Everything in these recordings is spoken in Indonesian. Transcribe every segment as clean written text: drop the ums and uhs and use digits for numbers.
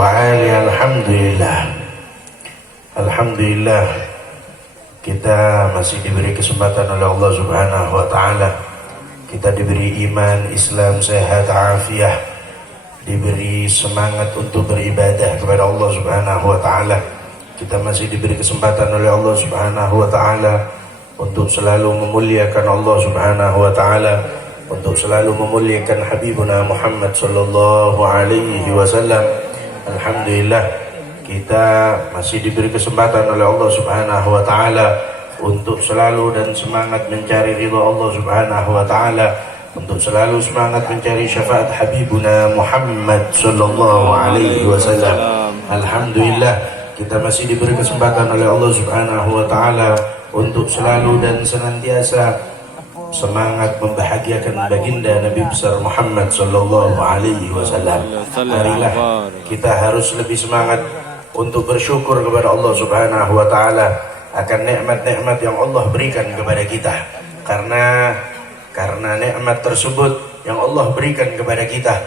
wa'ali. Alhamdulillah kita masih diberi kesempatan oleh Allah Subhanahu wa ta'ala. Kita diberi iman, Islam, sehat, afiah, diberi semangat untuk beribadah kepada Allah Subhanahu wa ta'ala. Kita masih diberi kesempatan oleh Allah Subhanahu wa ta'ala untuk selalu memuliakan Allah Subhanahu wa ta'ala, untuk selalu memuliakan Habibuna Muhammad sallallahu alaihi wasallam. Alhamdulillah kita masih diberi kesempatan oleh Allah Subhanahu wa ta'ala untuk selalu dan semangat mencari ridha Allah Subhanahu wa ta'ala, untuk selalu semangat mencari syafaat Habibuna Muhammad sallallahu alaihi wasallam. Alhamdulillah kita masih diberi kesempatan oleh Allah Subhanahu wa ta'ala untuk selalu dan senantiasa semangat membahagiakan baginda Nabi besar Muhammad sallallahu alaihi wasallam. Marilah kita harus lebih semangat untuk bersyukur kepada Allah Subhanahu wa ta'ala akan nikmat-nikmat yang Allah berikan kepada kita. Karena nikmat tersebut yang Allah berikan kepada kita,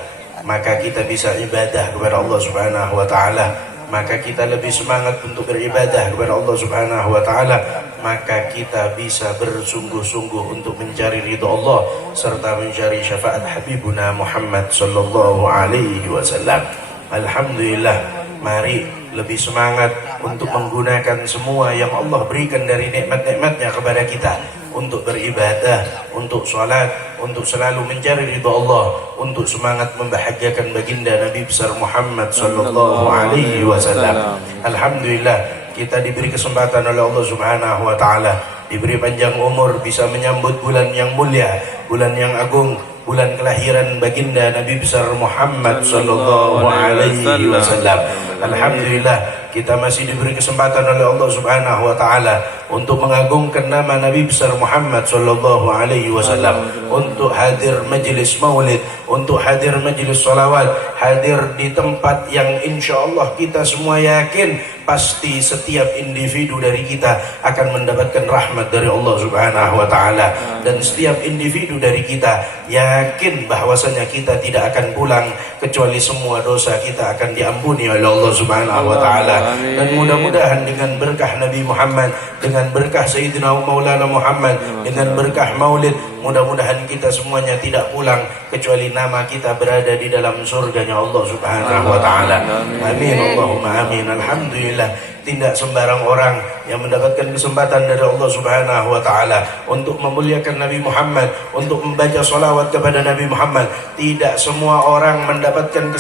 maka kita bisa ibadah kepada Allah Subhanahu wa ta'ala, maka kita lebih semangat untuk beribadah kepada Allah Subhanahu wa ta'ala, maka kita bisa bersungguh-sungguh untuk mencari ridha Allah serta mencari syafaat Habibuna Muhammad sallallahu alaihi wasallam. Alhamdulillah, mari lebih semangat untuk menggunakan semua yang Allah berikan dari nikmat-nikmatnya kepada kita, untuk beribadah, untuk sholat, untuk selalu mencari ridha Allah, untuk semangat membahagiakan baginda Nabi besar Muhammad sallallahu alaihi wasallam. Alhamdulillah kita diberi kesempatan oleh Allah Subhanahu wa ta'ala, diberi panjang umur, bisa menyambut bulan yang mulia, bulan yang agung, bulan kelahiran baginda Nabi besar Muhammad sallallahu alaihi wasallam. Alhamdulillah kita masih diberi kesempatan oleh Allah Subhanahu wa ta'ala untuk mengagungkan nama Nabi besar Muhammad sallallahu alaihi wasallam, untuk hadir majlis maulid, untuk hadir majlis salawat, hadir di tempat yang insyaallah kita semua yakin pasti setiap individu dari kita akan mendapatkan rahmat dari Allah Subhanahu wa ta'ala, dan setiap individu dari kita yakin bahwasanya kita tidak akan pulang kecuali semua dosa kita akan diampuni oleh Allah Subhanahu wa ta'ala. Dan mudah-mudahan dengan berkah Nabi Muhammad, dengan berkah Sayyidina Maulana Muhammad, dengan berkah maulid, mudah-mudahan kita semuanya tidak pulang kecuali nama kita berada di dalam surganya Allah Subhanahu wa ta'ala. Amin Allahumma amin. Alhamdulillah tidak sembarang orang yang mendapatkan kesempatan dari Allah Subhanahu wa ta'ala untuk memuliakan Nabi Muhammad, untuk membaca salawat kepada Nabi Muhammad. Tidak semua orang mendapatkan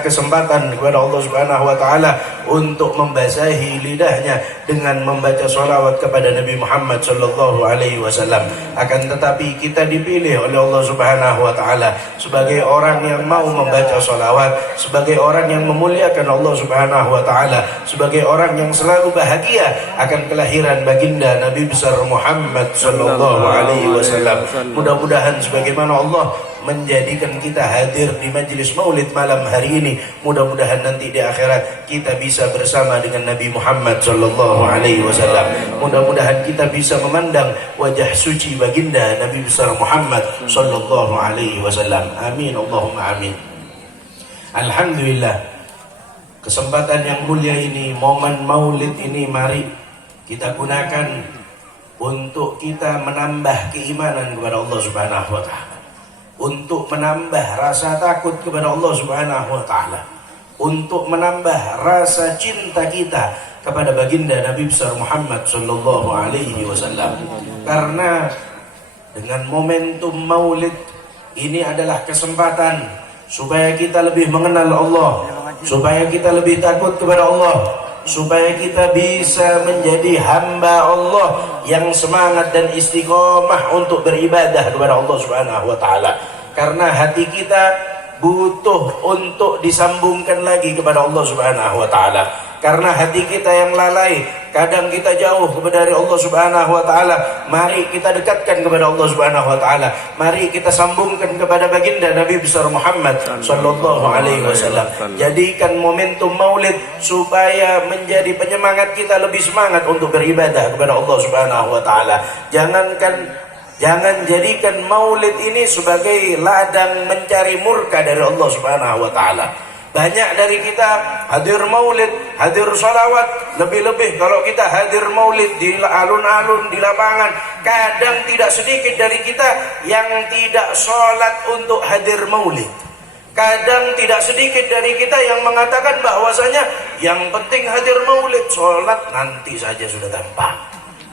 kesempatan kepada Allah Subhanahu wa ta'ala untuk membasahi lidahnya dengan membaca salawat kepada Nabi Muhammad sallallahu alaihi wasallam. Akan tetapi kita dipilih oleh Allah Subhanahu wa ta'ala sebagai orang yang mau membaca salawat, sebagai orang yang memuliakan Allah Subhanahu wa ta'ala, sebagai orang yang selalu bahagia akan kelahiran baginda Nabi besar Muhammad sallallahu alaihi wasallam. Mudah-mudahan sebagaimana Allah menjadikan kita hadir di majelis maulid malam hari ini, mudah-mudahan nanti di akhirat kita bisa bersama dengan Nabi Muhammad sallallahu alaihi wasallam. Mudah-mudahan kita bisa memandang wajah suci baginda Nabi besar Muhammad sallallahu alaihi wasallam. Amin Allahumma amin. Alhamdulillah, kesempatan yang mulia ini, momen maulid ini, mari kita gunakan untuk kita menambah keimanan kepada Allah Subhanahu wa ta'ala, untuk menambah rasa takut kepada Allah Subhanahu wa ta'ala, untuk menambah rasa cinta kita kepada baginda Nabi besar Muhammad sallallahu alaihi wasallam. Karena dengan momentum maulid ini adalah kesempatan supaya kita lebih mengenal Allah, supaya kita lebih takut kepada Allah, supaya kita bisa menjadi hamba Allah yang semangat dan istiqomah untuk beribadah kepada Allah Subhanahu wa ta'ala. Karena hati kita butuh untuk disambungkan lagi kepada Allah Subhanahu wa ta'ala. Karena hati kita yang lalai, kadang kita jauh dari Allah Subhanahu wa ta'ala. Mari kita dekatkan kepada Allah Subhanahu wa ta'ala. Mari kita sambungkan kepada baginda Nabi besar Muhammad sallallahu alaihi wasallam. Jadikan momentum maulid supaya menjadi penyemangat kita lebih semangat untuk beribadah kepada Allah Subhanahu wa ta'ala. Jangan jadikan maulid ini sebagai ladang mencari murka dari Allah Subhanahu wa ta'ala. Banyak dari kita hadir maulid, hadir salawat, lebih-lebih kalau kita hadir maulid di alun-alun, di lapangan. Kadang tidak sedikit dari kita yang tidak sholat untuk hadir maulid. Kadang tidak sedikit dari kita yang mengatakan bahwasanya yang penting hadir maulid, sholat nanti saja sudah gampang.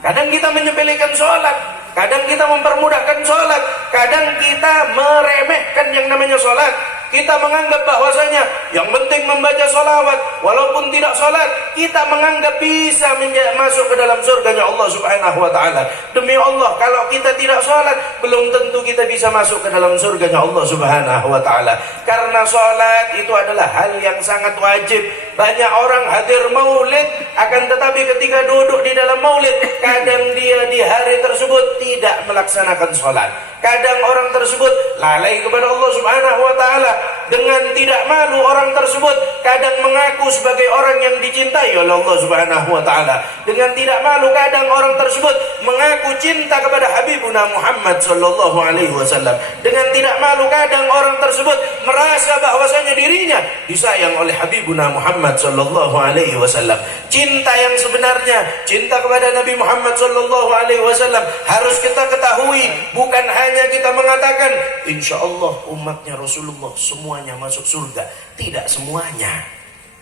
Kadang kita menyepelekan sholat, kadang kita mempermudahkan sholat, kadang kita meremehkan yang namanya sholat. Kita menganggap bahwasanya yang penting membaca sholawat, walaupun tidak sholat, kita menganggap bisa masuk ke dalam surganya Allah Subhanahu wa ta'ala. Demi Allah, kalau kita tidak sholat, belum tentu kita bisa masuk ke dalam surganya Allah Subhanahu wa ta'ala. Karena sholat itu adalah hal yang sangat wajib. Banyak orang hadir maulid, akan tetapi ketika duduk di dalam maulid, kadang dia di hari tersebut tidak melaksanakan sholat. Kadang orang tersebut lalai kepada Allah Subhanahu wa ta'ala. Dengan tidak malu orang tersebut kadang mengaku sebagai orang yang dicintai oleh Allah Subhanahu wa ta'ala. Dengan tidak malu kadang orang tersebut mengaku cinta kepada Habibuna Muhammad sallallahu alaihi wasallam. Dengan tidak malu kadang orang tersebut merasa bahwasanya dirinya disayang oleh Habibuna Muhammad sallallahu alaihi wasallam. Cinta yang sebenarnya, cinta kepada Nabi Muhammad sallallahu alaihi wasallam harus kita ketahui, bukan hanya kita mengatakan insyaallah umatnya Rasulullah semuanya masuk surga. Tidak semuanya.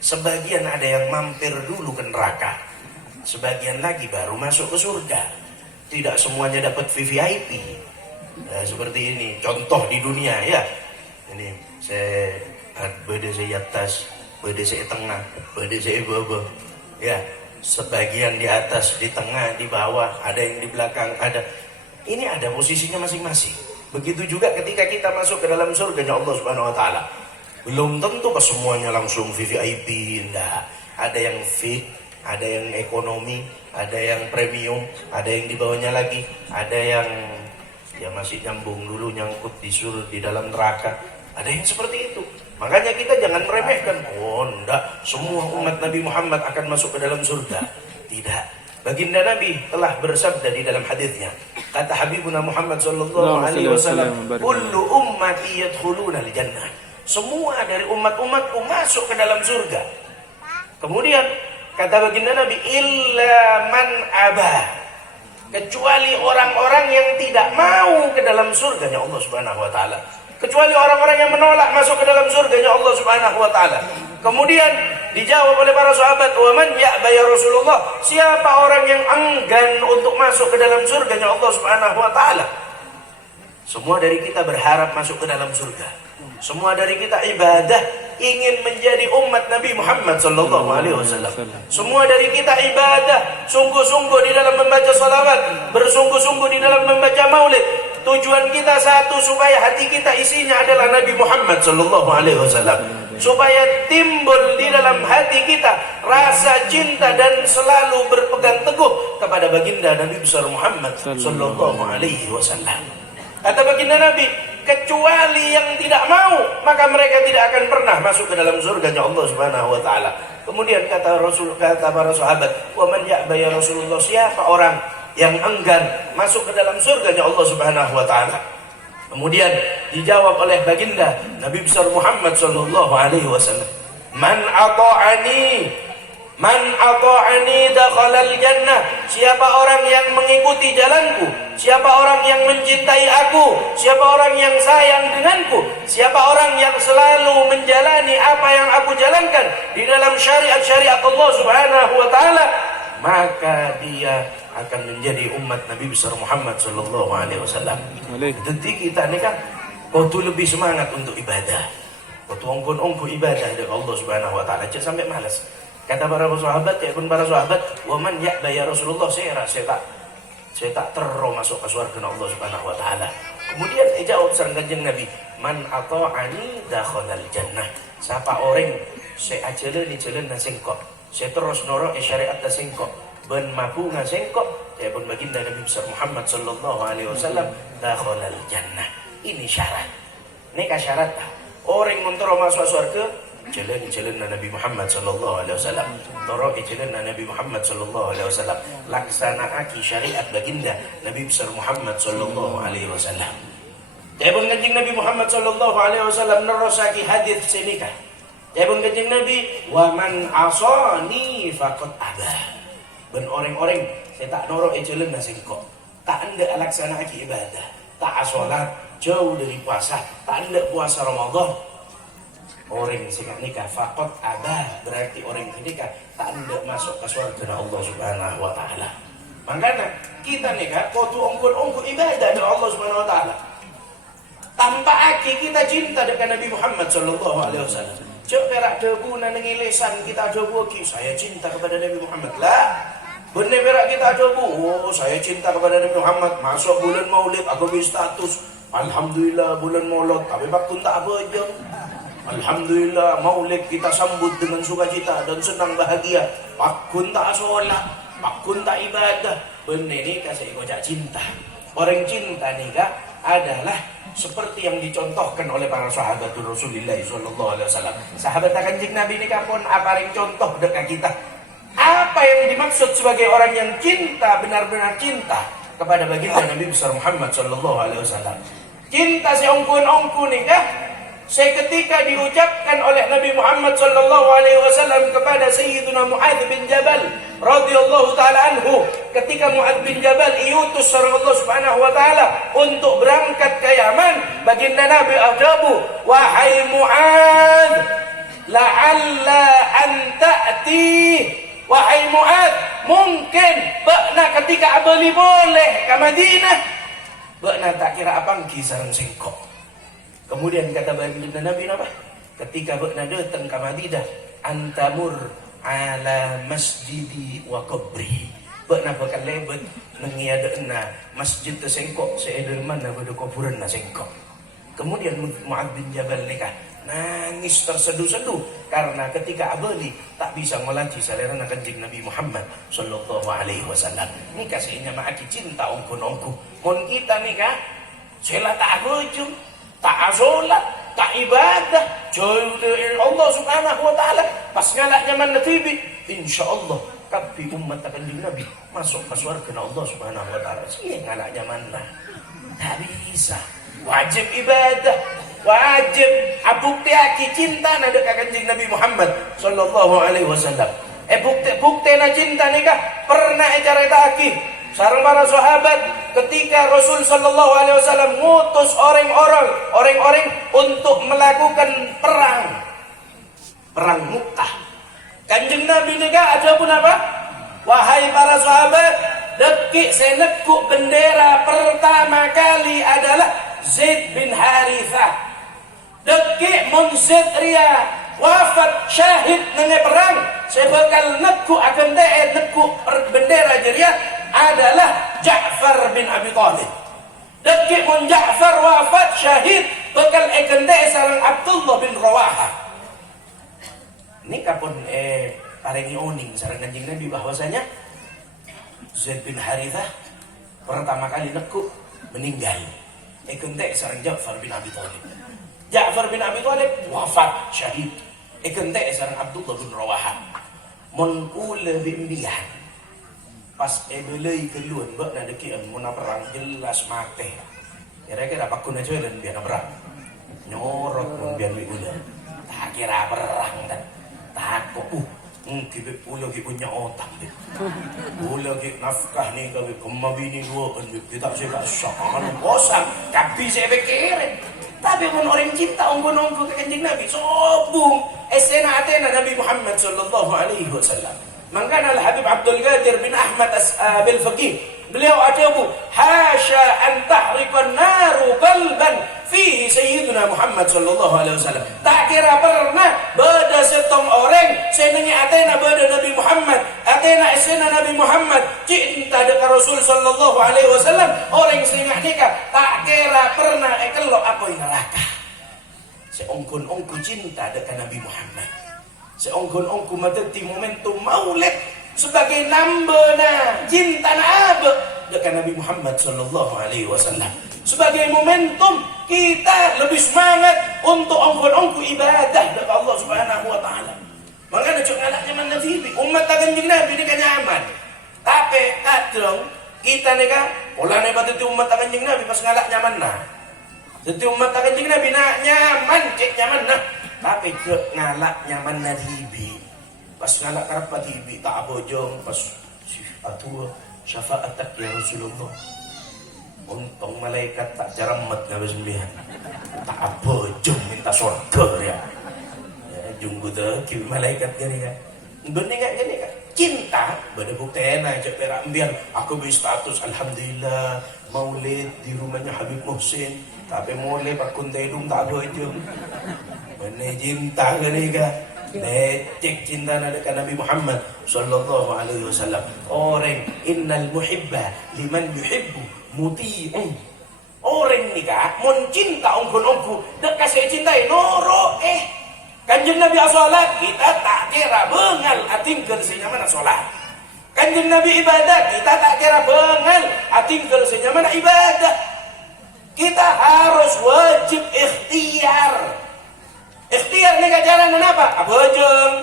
Sebagian ada yang mampir dulu ke neraka, sebagian lagi baru masuk ke surga. Tidak semuanya dapat VVIP. Nah, seperti ini contoh di dunia ya. Ini saya beda saya atas, beda saya tengah, beda saya bawah. Ya, sebagian di atas, di tengah, di bawah, ada yang di belakang, ada. Ini ada posisinya masing-masing. Begitu juga ketika kita masuk ke dalam surganya Allah Subhanahu wa ta'ala. Belum tentu pas semuanya langsung VVIP, enggak. Ada yang fit, ada yang ekonomi, ada yang premium, ada yang di bawahnya lagi, ada yang masih nyambung dulu, nyangkut di dalam neraka. Ada yang seperti itu. Makanya kita jangan meremehkan. Oh enggak, semua umat Nabi Muhammad akan masuk ke dalam surga. Tidak. Baginda Nabi telah bersabda di dalam hadisnya. Kata Habibuna Muhammad sallallahu alaihi wasallam, "Kullu ummati yadkhuluna al-jannah." Semua dari umat-umatku masuk ke dalam surga. Kemudian kata baginda Nabi, "Illa man aba." Kecuali orang-orang yang tidak mau ke dalam surganya Allah Subhanahu wa taala. Kecuali orang-orang yang menolak masuk ke dalam surganya Allah Subhanahu wa taala. Kemudian dijawab oleh para sahabat, "Wa man ya'ba ya Rasulullah?" Siapa orang yang enggan untuk masuk ke dalam surganya Allah Subhanahu wa taala? Semua dari kita berharap masuk ke dalam surga. Semua dari kita ibadah ingin menjadi umat Nabi Muhammad sallallahu alaihi wasallam. Semua dari kita ibadah sungguh-sungguh di dalam membaca salawat, bersungguh-sungguh di dalam membaca maulid. Tujuan kita satu, supaya hati kita isinya adalah Nabi Muhammad sallallahu alaihi wasallam. Supaya timbul di dalam hati kita rasa cinta dan selalu berpegang teguh kepada baginda Nabi besar Muhammad sallallahu alaihi wasallam. Kata baginda Nabi, kecuali yang tidak mau, maka mereka tidak akan pernah masuk ke dalam surganya Allah Subhanahu wa taala. Kemudian kata para sahabat, "Wa man ya'ba ya Rasulullah?" Siapa orang yang enggan masuk ke dalam surganya Allah Subhanahu wa taala? Kemudian dijawab oleh baginda Nabi besar Muhammad sallallahu alaihi wasallam, "Man ata'ani dakhalal jannah." Siapa orang yang mengikuti jalanku, siapa orang yang mencintai aku, siapa orang yang sayang denganku, siapa orang yang selalu menjalani apa yang aku jalankan di dalam syariat-syariat Allah Subhanahu wa taala, maka dia akan menjadi umat Nabi besar Muhammad sallallahu alaihi wasallam. Jadi kita ini kan kudu lebih semangat untuk ibadah. Kudu ongkon ibadah dari Allah Subhanahu wa taala, jangan sampai malas. Kata para sahabat, ya pun para sahabat, "Wa man ya'ba ya Rasulullah?" Saya tak terro masuk ke surga Allah Subhanahu wa taala. Kemudian jawab sang Kanjeng Nabi, "Man ata'ani dakhalal jannah." Siapa orang saya ajaran na sengkok, saya terus norok syariat na sengkok, ben mabu na sengkok, ya pun baginda Nabi besar Muhammad sallallahu alaihi wasallam dakhalal jannah. Ini syarat. Ini syarat orang ngontoro masuk surga, jalan Nabi Muhammad sallallahu alaihi wasallam. Toro jalan Nabi Muhammad sallallahu alaihi wasallam. Laksanaaki syariat baginda Nabi besar Muhammad sallallahu alaihi wasallam. Jabun kanjeng Nabi Muhammad sallallahu alaihi wasallam nerosaki hadis senika. Ya bang kanjeng Nabi, wa man asani faqad abah. Ben orang-orang saya tak noro jalan nasengko. Tak anda laksana ibadah, tak salat, jauh dari puasa, tak anda puasa Ramadan. Orang sing nikah faqad abah, berarti orang nikah tak anda masuk ke surga Allah Subhanahu wa taala. Makanya kita nikah kudu ongkon-ongkon ibadah dari Allah Subhanahu wa taala. Tanpa aki kita cinta dengan Nabi Muhammad sallallahu alaihi wasallam. Cok perak debu nang lesan kita debu ki saya cinta kepada Nabi Muhammad. Lah, bener perak kita debu, oh saya cinta kepada Nabi Muhammad. Masuk bulan Maulid aku berstatus alhamdulillah bulan Maulid, tapi bakun tak apa aja. Alhamdulillah Maulid kita sambut dengan sukacita dan senang bahagia. Bakun tak sholat, bakun tak ibadah. Bener ni kasih kocak cinta. Orang cinta nikah adalah seperti yang dicontohkan oleh para sahabat Rasulullah sallallahu alaihi wasallam. Sahabat kanjeng Nabi ini pun apa yang contoh dekat kita. Apa yang dimaksud sebagai orang yang cinta, benar-benar cinta kepada baginda Nabi besar Muhammad sallallahu alaihi wasallam. Cinta seongkun-ongkun nikah seketika diucapkan oleh Nabi Muhammad sallallahu alaihi wasallam kepada Sayyidina Muadz bin Jabal radhiyallahu taala anhu, ketika Muadz bin Jabal diutus oleh Allah Subhanahu wa taala untuk berangkat ke Yaman. Baginda Nabi ajabu, wahai Muadz, la'alla an ta'ti, wahai Muadz, mungkin bakna ketika abeli boleh ke Madinah, bakna tak kira apang kisaran singkok. Kemudian kata baginda Nabi apa? Ketika bakna datang ke Madinah, antamur ala masjidi wa qabri. Bakna bakal lebet mengiadakan masjid tersengkok seedel mana pada kuburan nasengkok. Kemudian Muadz bin Jabal nikah nangis terseduh-seduh karena ketika abeli tak bisa ngolaji selera kanjeng Nabi Muhammad sallallahu alaihi wasallam. Ini kasihnya maaki cinta ongkun-ongku. Mun kita nikah sela tak bujung, tak sholat, tak ibadah, jauh dari Allah Subhanahu wa taala. Pas ngalak zaman Nabi, insyaallah kabeh umat kanjeng Nabi masuk ke surga Allah Subhanahu wa taala. Sih ngalak zaman nah. Tak bisa. Wajib ibadah, wajib abukti aki cinta nada kanjeng Nabi Muhammad sallallahu alaihi wasallam. Bukti na cinta nikah pernah cerita aki sareng para sahabat ketika Rasul sallallahu alaihi wasallam ngutus orang-orang untuk melakukan perang Mu'tah. Kanjeng Nabi nikah ada pun apa? Wahai para sahabat, dekik senekuk bendera pertama kali adalah Zaid bin Harithah. Dekik mun Zaid ria wafat syahid nang perang, saya bakal nekuk akan nekuk bendera jeria adalah Ja'far bin Abi Thalib. Dekik mun Ja'far wafat syahid bakal akan sareng Abdullah bin Rawaha. Ini kapun parengi oning sareng kanjeng Nabi bahwasanya Zaid bin Harithah pertama kali nekuk meninggal. Ekentek sareng Ja'far bin Abi Thalib. Ja'far bin Abi Thalib wafat syahid. Ekentek sareng Abdullah bin Rawaha. Mun ula bimbian. Pas ebelei keluan bak na dekian mun perang jelas mate. Kira-kira pakun aja dan biar perang. Nyorot mun biar ula. Tak kira perang dan takut kita pula kita punya otak ni. Pula kita nafkah ni kami kemabini dua kan kita saya tak syakkan bosan. Tapi saya pikirin. Tapi pun orang cinta ongkon-ongkon ke kanjeng Nabi sobung esena atena Nabi Muhammad sallallahu alaihi wasallam. Mangkana Al-Habib Abdul Qadir bin Ahmad bil Faqih beliau adabu hasya an tahriqan naru qalban fihi sayyiduna Muhammad sallallahu alaihi wasallam. Tak kira pernah beda setong orang senengi atena beda Nabi Muhammad, atena esena Nabi Muhammad cinta dekat Rasul sallallahu alaihi wasallam. Orang sing nikah tak kira pernah kelok apa neraka. Seongkon-ongku cinta dekat Nabi Muhammad. Seongkon-ongku mateti momentum Maulid sebagai nambana cinta nabe dekat Nabi Muhammad sallallahu alaihi wasallam. Sebagai momentum kita lebih semangat untuk ongkon-ongku ibadah dekat Allah Subhanahu wa taala. Makanya cuk ngalaknya man Nabi, umat kanjeng Nabi ni kan nyaman. Tapi kadang kita ni kan pola ni bateti umat kanjeng Nabi pas ngalak nyaman nah. Jadi umat kanjeng Nabi nak nyaman, cek nyaman nah. Tapi ke ngalak nyaman na TV. Pas ngalak karapa TV tak bojong pas si atua syafaatak ya Rasulullah. Untung malaikat tak jaramet na bersembihan. Tak bojong minta surga ya. Ya junggu tuh ki malaikat gini kan. Bener gini kan. Cinta pada bukti enak cek perak ambian. Aku berstatus alhamdulillah maulid di rumahnya Habib Muhsin. Tapi mulai pak kuntai dum tak bojong. Bener cinta gini kan. Necek cinta dekat Nabi Muhammad sallallahu alaihi wasallam. Orang innal muhibba liman yuhibbu muti'un. Orang ni kak mun cinta ongkon-ongku dekat saya cintai noro Kanjeng Nabi salat kita tak kira bengal atingkeun senyaman salat. Kanjeng Nabi ibadah kita tak kira bengal atingkeun senyaman ibadah. Kita harus wajib ikhtiar. Ikhtiar ni jalan apa? Abojeng,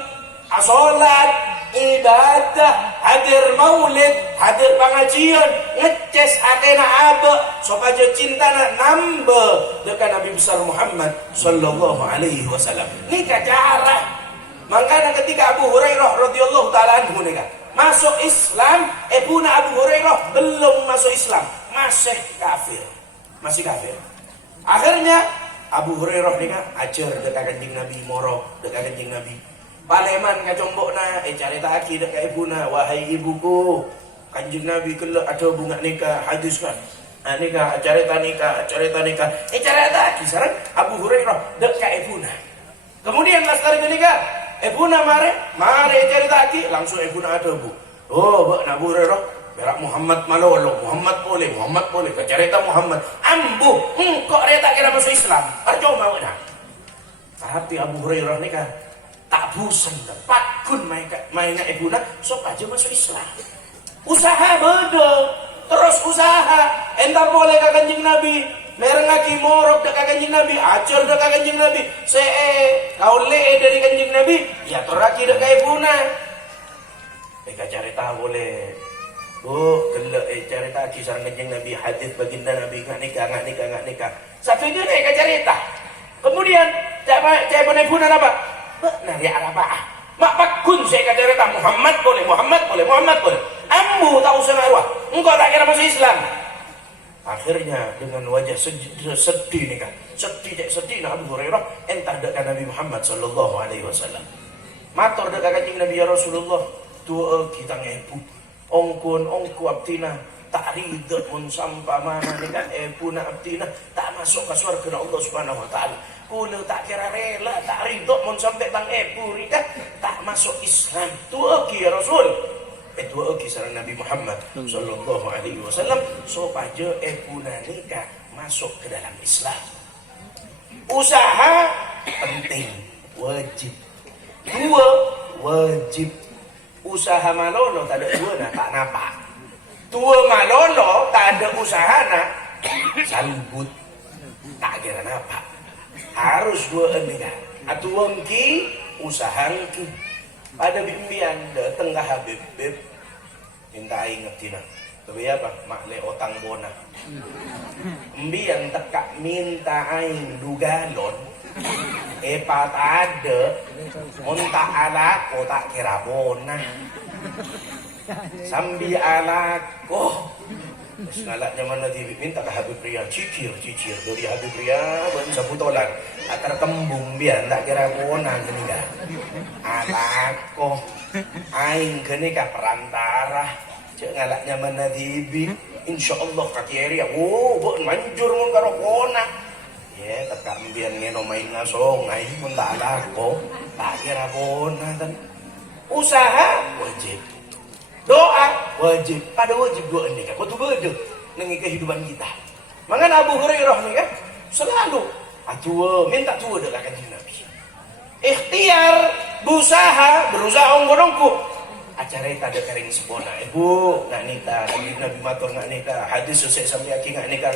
asolat, ibadah, hadir maulid, hadir pengajian, ngeces atena abe, supaya cinta nak nambah dekat Nabi besar Muhammad sallallahu alaihi wasallam. Ni cara. Makanya ketika Abu Hurairah radhiyallahu taala anhu ni masuk Islam, puna Abu Hurairah belum masuk Islam, masih kafir. Akhirnya Abu Hurairah ni ajar dekat kanjeng Nabi moro dekat kanjeng Nabi. Paleman kacombokna carita aki dekat ibuna wahai ibuku. Kanjeng Nabi kelak ada bunga nikah hadis kan. Nikah carita nikah. Carita aki sareng Abu Hurairah dekat ibuna. Kemudian lastari nikah. Ibuna mare carita aki langsung ibuna ada bu. Oh, Abu Hurairah berak Muhammad malolo, Muhammad boleh, kecerita Muhammad, ambuh, kok reta kira masuk Islam, percuma dah. Tapi Abu Hurairah ni kan tak bosan, pakun mainnya ibuna, sok aja masuk Islam. Usaha bedo, terus usaha, entar boleh ke kanjeng Nabi, merengaki morok dekat kanjeng Nabi, ajar dekat kanjeng Nabi, kau dari kanjeng Nabi, ya teraki dekat ibuna. Mereka cerita boleh. Oh, kelak cerita kisah kanjeng Nabi, hadis baginda Nabi ngak nikah. Satu dia ni cerita. Kemudian cak penepuna apa? Nari Arabah. Mak pakun saya cerita Muhammad boleh. Ambu tak usah arwah. Engkau tak kira masuk Islam. Akhirnya dengan wajah sedih ni kan. Sedih nak Abu Hurairah entar dekat Nabi Muhammad sallallahu alaihi wasallam. Matur dekat kanjeng Nabi ya Rasulullah, tua kita ngepu. Ongku abtina tak ridho mun sampai mana ni kan puna abtina tak masuk ke surga Allah Subhanahu wa taala. Kula tak kira rela tak ridho mun sampai tang puri kan tak masuk Islam. Tua ki ya Rasul. Tua ki sareng Nabi Muhammad sallallahu alaihi wasallam supaya puna nikah masuk ke dalam Islam. Usaha penting, wajib. Dua, wajib. Usaha malolo tak ada dua nak tak napa. Tua malolo tak ada usaha nak salbut tak kira napa. Harus dua enggak. Atuangki usahangki. Pada bimbian de tengah Habib minta ingetina. Tapi apa? Makle otang bona. Mbian tekak minta aing dugalon. Epa tak ada, monta ala ko tak kira bona. Sambil ala ko, sengalaknya mana TV minta ke Habib Ria cicir dari Habib Ria sebutolan. Akar tembung biar tak kira bona gini kan. Ala ko, aing gini kan perantara. Sengalaknya mana TV, insya Allah kaki area. Oh, buat manjur mun karo bona. Ya, tekak mbian ngeno main ngasong, ai pun tak laku, tak kira bona kan. Usaha wajib. Doa wajib. Pada wajib doa ni kan. Betul-betul dengan kehidupan kita. Makanya Abu Hurairah ni kan selalu minta tua dekat kanjeng Nabi. Ikhtiar, berusaha ongkon-ongku. Acara itu ada kering sepona. Ibu nak nikah, Nabi matur nak nikah. Hadis selesai sampai aki nak nikah.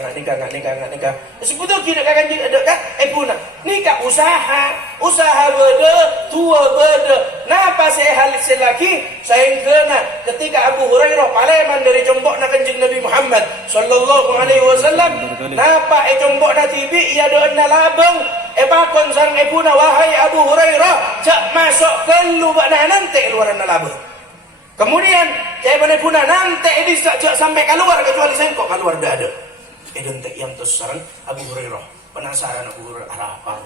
Sebetulnya kita kan dekat ibu nak nikah usaha beda, tua beda. Napa saya hal selaki saya kena ketika Abu Hurairah paleman dari jombok nak kanjeng Nabi Muhammad sallallahu alaihi wasallam. Napa jombok nak tibi ia doa labang pakon sang ibuna, wahai Abu Hurairah, jak masuk ke lubang nanti luaran labah. Kemudian cai ibuna nanti ini jak sampai keluar kecuali sengkok keluar dah ada. Dentek yang terus sarang Abu Hurairah penasaran Abu Hurairah apa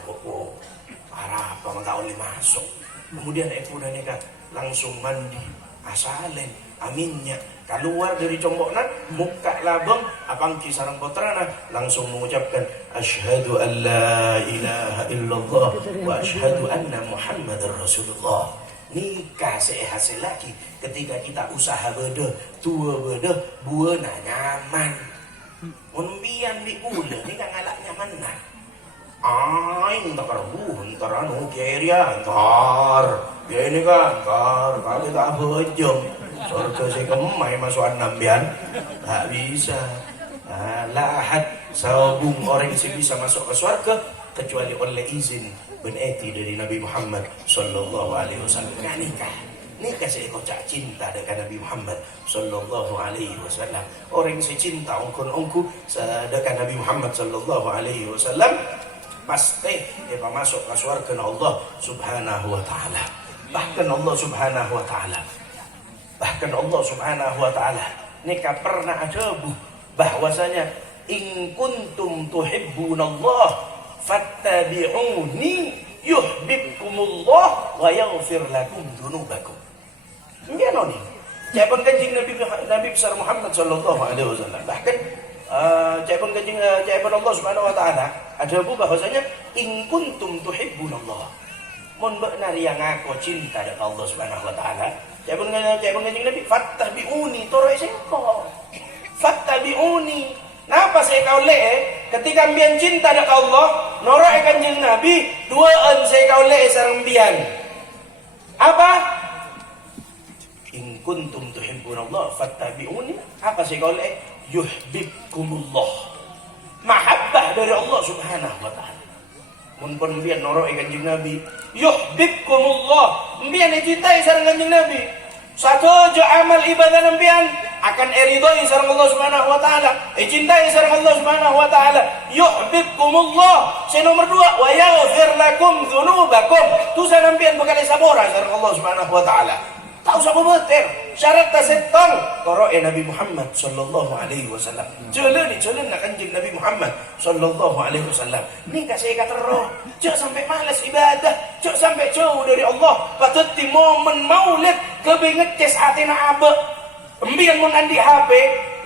nggak boleh masuk. Kemudian ibuna ni kan langsung mandi asalen aminnya keluar dari combokna muka labang apang kisarang putrana langsung mengucapkan asyhadu an la ilaha illallah wa asyhadu anna muhammadar rasulullah. Nikah sehasil lagi ketika kita usaha beda tua beda buana nyaman unbian di bula ni kan ngalak nyaman nah entar entar anu keria entar ya ini kan entar kali tak bejong surga saya kemai masuk anambian tak bisa lahat sabung orang yang bisa masuk ke surga kecuali oleh izin beneti dari Nabi Muhammad sallallahu alaihi wasallam. Nikah saya kocak cinta dengan Nabi Muhammad sallallahu alaihi wasallam. Orang yang cinta ongkon dengan Nabi Muhammad sallallahu alaihi wasallam pasti dia masuk ke surga Allah subhanahu wa ta'ala. Bahkan Allah subhanahu wa ta'ala nikah pernah ada bahwasanya in kuntum tuhibbunallah fattabi'uni yuhibbukumullah wa yaghfir lakum dzunubakum. Ngene nih. Japan kanjeng Nabi besar Muhammad sallallahu alaihi wasallam. Bahkan jawaban Allah subhanahu wa ta'ala ada bahwasanya in kuntum tuhibbunallah mun benar yang aku cinta dengan Allah subhanahu wa ta'ala jawaban kanjeng Nabi fattabi'uni toroi sengko fattabi'uni napa saya kau ketika mbian cinta dengan Allah noroi kanjeng Nabi duaan saya kau sareng mbian apa in kuntum tuhibbunallah fattabi'uni apa saya kau yuhibbukumullah mahabbah dari Allah subhanahu wa ta'ala mun pun mbian noroi kanjeng Nabi yuhibbukumullah mbian dicintai sareng kanjeng Nabi satu amal ibadah mbian akan eridoi sareng Allah subhanahu wa ta'ala cintai sareng Allah subhanahu wa ta'ala yuhibbukumullah nomor 2 wa yaghfir lakum dzunubakum tu sareng mbian bakal sabora sareng Allah subhanahu wa ta'ala tahu sama betul syarat tasetong koroe Nabi Muhammad sallallahu alaihi wasallam jalan nak kanjeng Nabi Muhammad sallallahu alaihi wasallam ni kasih kata roh jangan sampai malas ibadah jangan sampai jauh dari Allah patut di momen maulid kebinget kes atina abe embian mun andi HP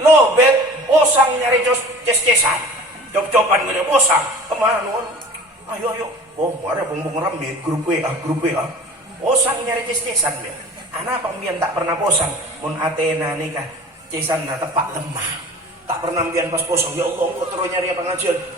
lobet osang nyari ces-cesan cop-copan gede osang kemana ayo oh ada bongbong rame grup WA osang nyari ces-cesan ya anak pembian tak pernah bosan mun Athena nikah cesan tepak lemah tak pernah mbian pas kosong ya Allah kok terus nyari pengajian